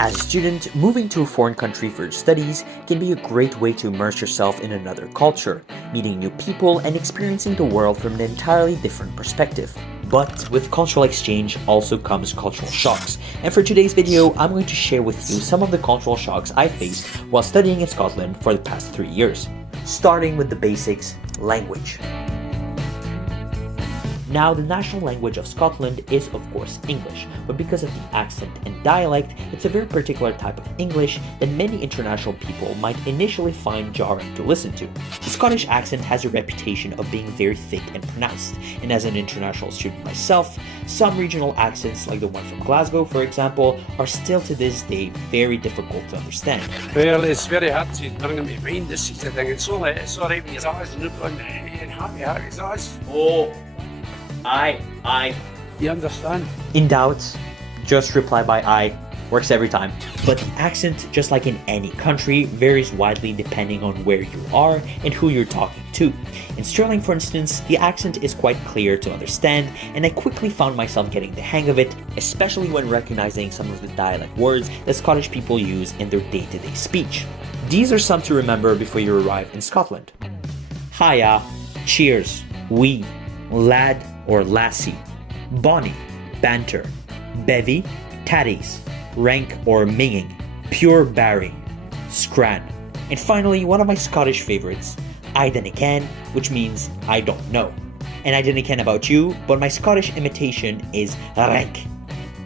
As a student, moving to a foreign country for your studies can be a great way to immerse yourself in another culture, meeting new people and experiencing the world from an entirely different perspective. But with cultural exchange also comes cultural shocks, and for today's video, I'm going to share with you some of the cultural shocks I faced while studying in Scotland for the past 3 years. Starting with the basics, language. Now, the national language of Scotland is of course English, but because of the accent and dialect, it's a very particular type of English that many international people might initially find jarring to listen to. The Scottish accent has a reputation of being very thick and pronounced, and as an international student myself, some regional accents like the one from Glasgow, for example, are still to this day very difficult to understand. Well, it's very hard to bring them to mind this sort of thing. It's all right when you're eyes and happy eyes. Oh. I. You understand? In doubt, just reply by I. Works every time. But the accent, just like in any country, varies widely depending on where you are and who you're talking to. In Stirling, for instance, the accent is quite clear to understand, and I quickly found myself getting the hang of it, especially when recognizing some of the dialect words that Scottish people use in their day-to-day speech. These are some to remember before you arrive in Scotland. Hiya, cheers, wee, lad or lassie, bonny, banter, bevy, tatties, rank or minging, pure barry, scran. And finally, one of my Scottish favorites, I dinna ken, which means I don't know. And I dinna ken about you, but my Scottish imitation is rank.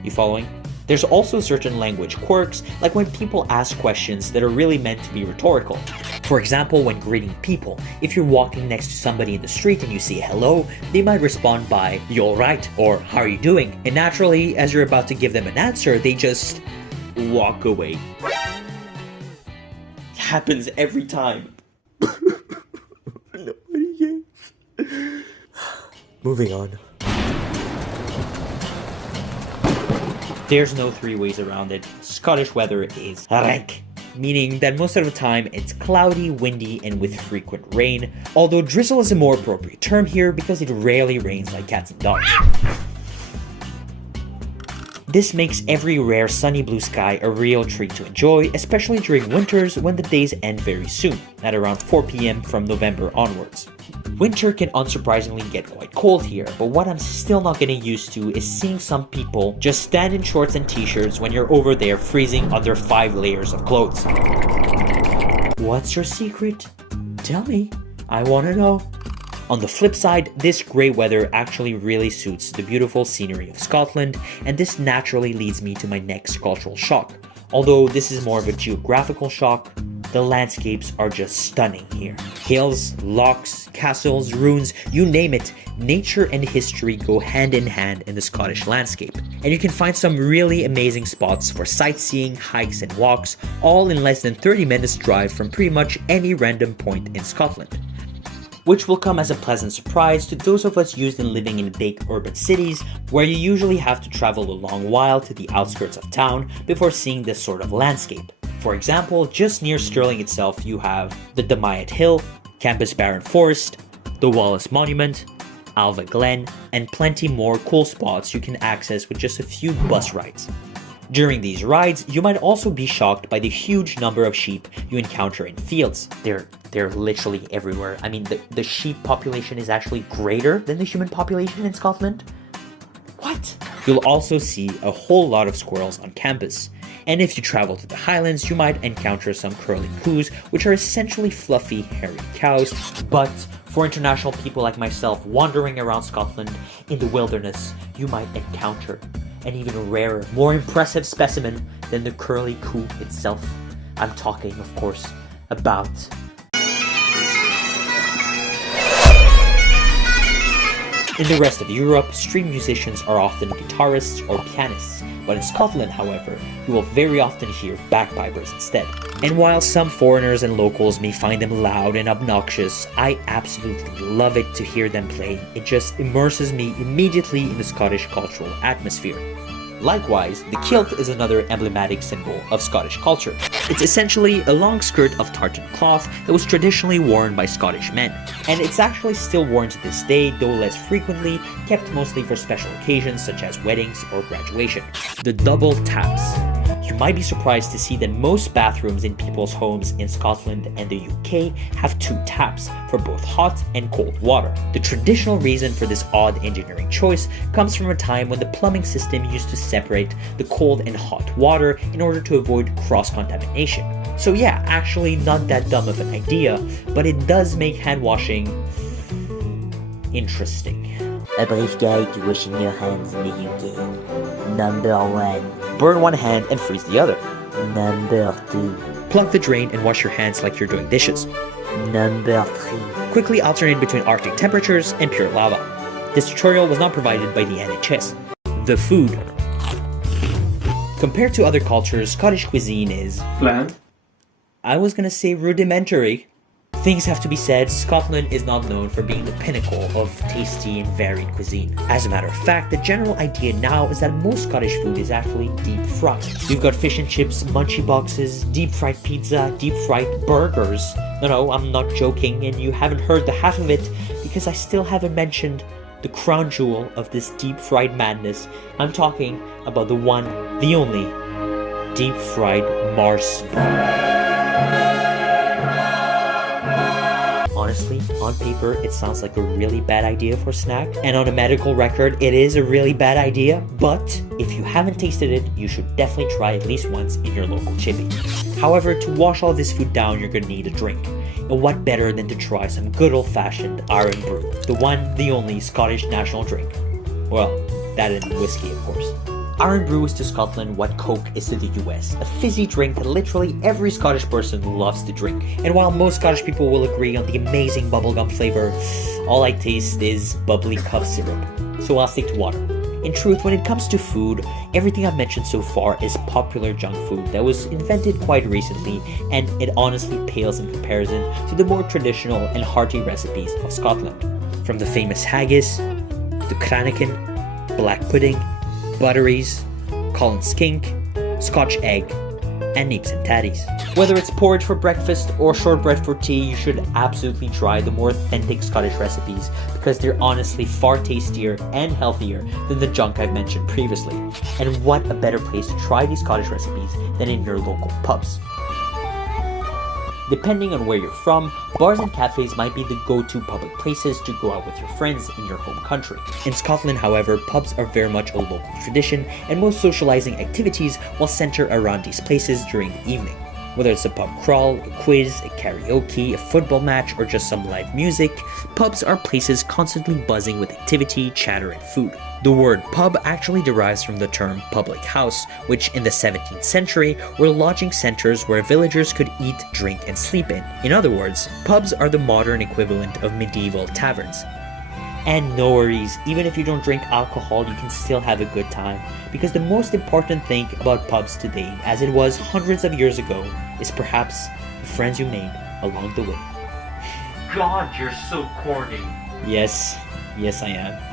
You following? There's also certain language quirks, like when people ask questions that are really meant to be rhetorical. For example, when greeting people, if you're walking next to somebody in the street and you say hello, they might respond by, "You alright?" or "How are you doing?" And naturally, as you're about to give them an answer, they just walk away. It happens every time. Nobody cares. Moving on. There's no three ways around it. Scottish weather is rank, meaning that most of the time it's cloudy, windy, and with frequent rain, although drizzle is a more appropriate term here because it rarely rains like cats and dogs. This makes every rare sunny blue sky a real treat to enjoy, especially during winters when the days end very soon, at around 4 p.m. from November onwards. Winter can unsurprisingly get quite cold here, but what I'm still not getting used to is seeing some people just stand in shorts and t-shirts when you're over there freezing under 5 layers of clothes. What's your secret? Tell me. I want to know. On the flip side, this grey weather actually really suits the beautiful scenery of Scotland, and this naturally leads me to my next cultural shock. Although this is more of a geographical shock, the landscapes are just stunning here. Hills, lochs, castles, ruins, you name it, nature and history go hand in hand in the Scottish landscape. And you can find some really amazing spots for sightseeing, hikes and walks, all in less than 30 minutes drive from pretty much any random point in Scotland. Which will come as a pleasant surprise to those of us used to living in big urban cities, where you usually have to travel a long while to the outskirts of town before seeing this sort of landscape. For example, just near Stirling itself you have the Damayat Hill, Campus Barron Forest, the Wallace Monument, Alva Glen, and plenty more cool spots you can access with just a few bus rides. During these rides, you might also be shocked by the huge number of sheep you encounter in fields. They're literally everywhere. I mean, the sheep population is actually greater than the human population in Scotland. What? You'll also see a whole lot of squirrels on campus. And if you travel to the Highlands, you might encounter some curly coos, which are essentially fluffy, hairy cows. But for international people like myself wandering around Scotland in the wilderness, you might encounter an even rarer, more impressive specimen than the curly coo itself. I'm talking, of course, about in the rest of Europe, string musicians are often guitarists or pianists, but in Scotland, however, you will very often hear bagpipers instead. And while some foreigners and locals may find them loud and obnoxious, I absolutely love it to hear them play. It just immerses me immediately in the Scottish cultural atmosphere. Likewise, the kilt is another emblematic symbol of Scottish culture. It's essentially a long skirt of tartan cloth that was traditionally worn by Scottish men. And it's actually still worn to this day, though less frequently, kept mostly for special occasions such as weddings or graduation. The double taps. You might be surprised to see that most bathrooms in people's homes in Scotland and the UK have 2 taps for both hot and cold water. The traditional reason for this odd engineering choice comes from a time when the plumbing system used to separate the cold and hot water in order to avoid cross-contamination. So yeah, actually not that dumb of an idea, but it does make hand washing interesting. A brief guide to washing your hands in the UK. Number 1. Burn one hand and freeze the other. Number 2. Plug the drain and wash your hands like you're doing dishes. Number 3. Quickly alternate between Arctic temperatures and pure lava. This tutorial was not provided by the NHS. The food. Compared to other cultures, Scottish cuisine is Bland. I was gonna say rudimentary. Things have to be said, Scotland is not known for being the pinnacle of tasty and varied cuisine. As a matter of fact, the general idea now is that most Scottish food is actually deep fried. You've got fish and chips, munchie boxes, deep fried pizza, deep fried burgers. No, I'm not joking, and you haven't heard the half of it because I still haven't mentioned the crown jewel of this deep fried madness. I'm talking about the one, the only, deep fried Mars. Honestly, on paper, it sounds like a really bad idea for a snack, and on a medical record, it is a really bad idea, but if you haven't tasted it, you should definitely try at least once in your local chippy. However, to wash all this food down, you're gonna need a drink. And what better than to try some good old-fashioned Iron Brew, the one, the only Scottish national drink. Well, that and whiskey, of course. Iron Brew is to Scotland what Coke is to the US, a fizzy drink that literally every Scottish person loves to drink. And while most Scottish people will agree on the amazing bubblegum flavor, all I taste is bubbly cough syrup. So I'll stick to water. In truth, when it comes to food, everything I've mentioned so far is popular junk food that was invented quite recently, and it honestly pales in comparison to the more traditional and hearty recipes of Scotland. From the famous haggis, to cranachan, black pudding, butteries, Colin skink, Scotch egg, and neeps and tatties. Whether it's porridge for breakfast or shortbread for tea, you should absolutely try the more authentic Scottish recipes because they're honestly far tastier and healthier than the junk I've mentioned previously. And what a better place to try these Scottish recipes than in your local pubs. Depending on where you're from, bars and cafes might be the go-to public places to go out with your friends in your home country. In Scotland, however, pubs are very much a local tradition, and most socializing activities will center around these places during the evening. Whether it's a pub crawl, a quiz, a karaoke, a football match, or just some live music, pubs are places constantly buzzing with activity, chatter, and food. The word pub actually derives from the term public house, which in the 17th century were lodging centers where villagers could eat, drink, and sleep in. In other words, pubs are the modern equivalent of medieval taverns. And no worries, even if you don't drink alcohol, you can still have a good time, because the most important thing about pubs today, as it was hundreds of years ago, is perhaps the friends you made along the way. God, you're so corny. Yes, I am.